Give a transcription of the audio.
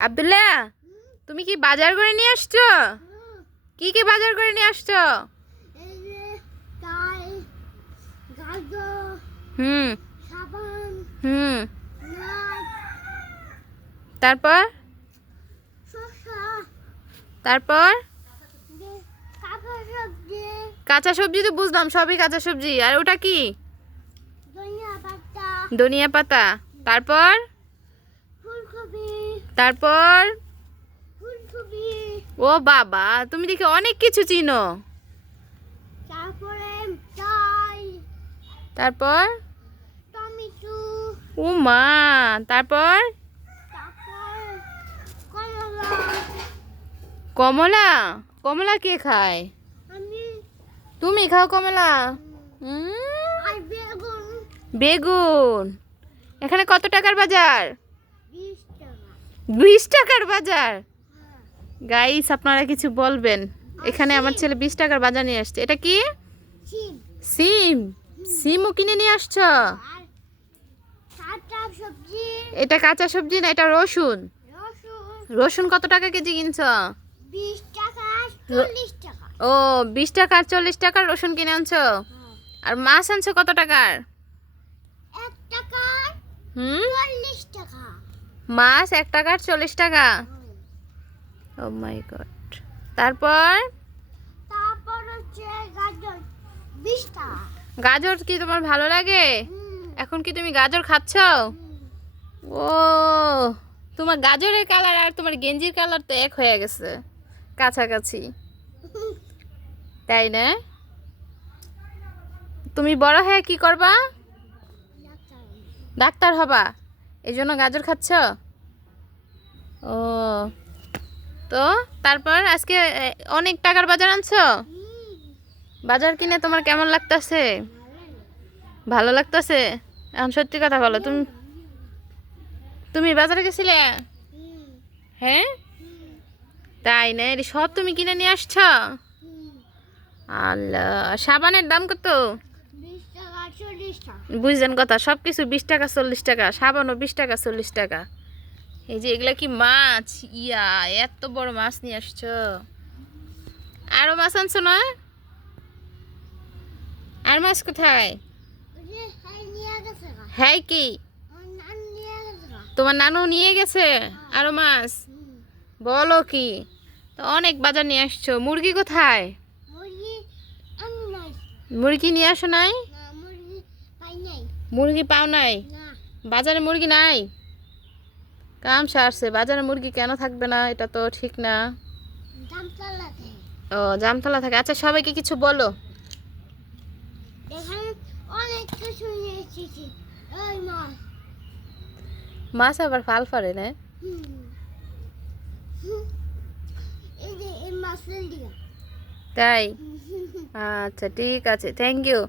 আব্দুল্লাহ তুমি কি বাজার করে নিয়ে আসছো? কি কি বাজার করে নিয়ে আসছো? হুম হুম। তারপর? তারপর? কাঁচা সবজি তো বুঝলাম সবই কাঁচা সবজি। আর ওটা কি? ধনিয়া পাতা। তারপর? তারপর? ও বাবা তুমি দেখি অনেক কিছু চিনো। তারপর ও মা তারপর? কমলা। কমলা? কে খায়? তুমি খাও কমলা। বেগুন। বেগুন। এখানে কত টাকার বাজার? বিশ টাকার বাজার। গাইস আপনারা কিছু বলবেন? এখানে আমার ছেলে বিশ টাকার বাজার নিয়ে আসছে। এটা কি? সিম। সিমও কিনে নিয়ে আসছো? এটা কাঁচা সবজি না এটা রসুন? রসুন। কত টাকা কেজি কিনছ? ও বিশ টাকা আর চল্লিশ টাকার রসুন কিনে আনছো? আর মাছ আনছো কত টাকার? হুম? টাকা। মাছ এক টাকার চল্লিশ টাকা। Oh my God. তারপর? তারপর হচ্ছে গাজর টাকা। গাজর কি তোমার ভালো লাগে? এখন কি তুমি গাজর খাচ্ছ? ও তোমার গাজরের কালার আর তোমার গেঞ্জির কালার তো এক হয়ে গেছে কাছাকাছি। তাই না? তুমি বড় হয়ে কি করবা? ডাক্তার হবা? এই জন্য গাজর খাচ্ছ? ও। তো, তারপর আজকে অনেক টাকার বাজার আনছো? বাজার কিনে তোমার কেমন লাগতাছে? ভালো লাগতেছে? এখন সত্যি কথা বলো, তুমি তুমি বাজারে গেছিলে? হ্যাঁ? তাই না? সব তুমি কিনে নিয়ে আসছ। আল্লাহ, সাবানের দাম কত বিশ টাকা চল্লিশ টাকা বুঝলেন কথা? সব কিছু বিশ টাকা চল্লিশ টাকা সাবানও বিশ টাকা চল্লিশ টাকা। এই যে এগুলা কি মাছ? ইয়া এত বড় মাছ নিয়ে আসছো। আরও মাছ আনছো না? আর মাছ কোথায়। হ্যাঁ কি। তোমার নানু নিয়ে গেছে? আরও মাছ? বলো কি? তো অনেক বাজার নিয়ে আসছো। মুরগি কোথায়? মুরগি নিয়ে আসো নাই? মুরগি পাও নাই? বাজারে মুরগি নাই? কাম সারছে বাজারে মুরগি কেন থাকবে না? এটা তো ঠিক না। ও জামতলা থাকে। আচ্ছা সবাইকে কিছু বলো। মাছ। আবার ফাল ফারে না? তাই? আচ্ছা ঠিক আছে। Thank you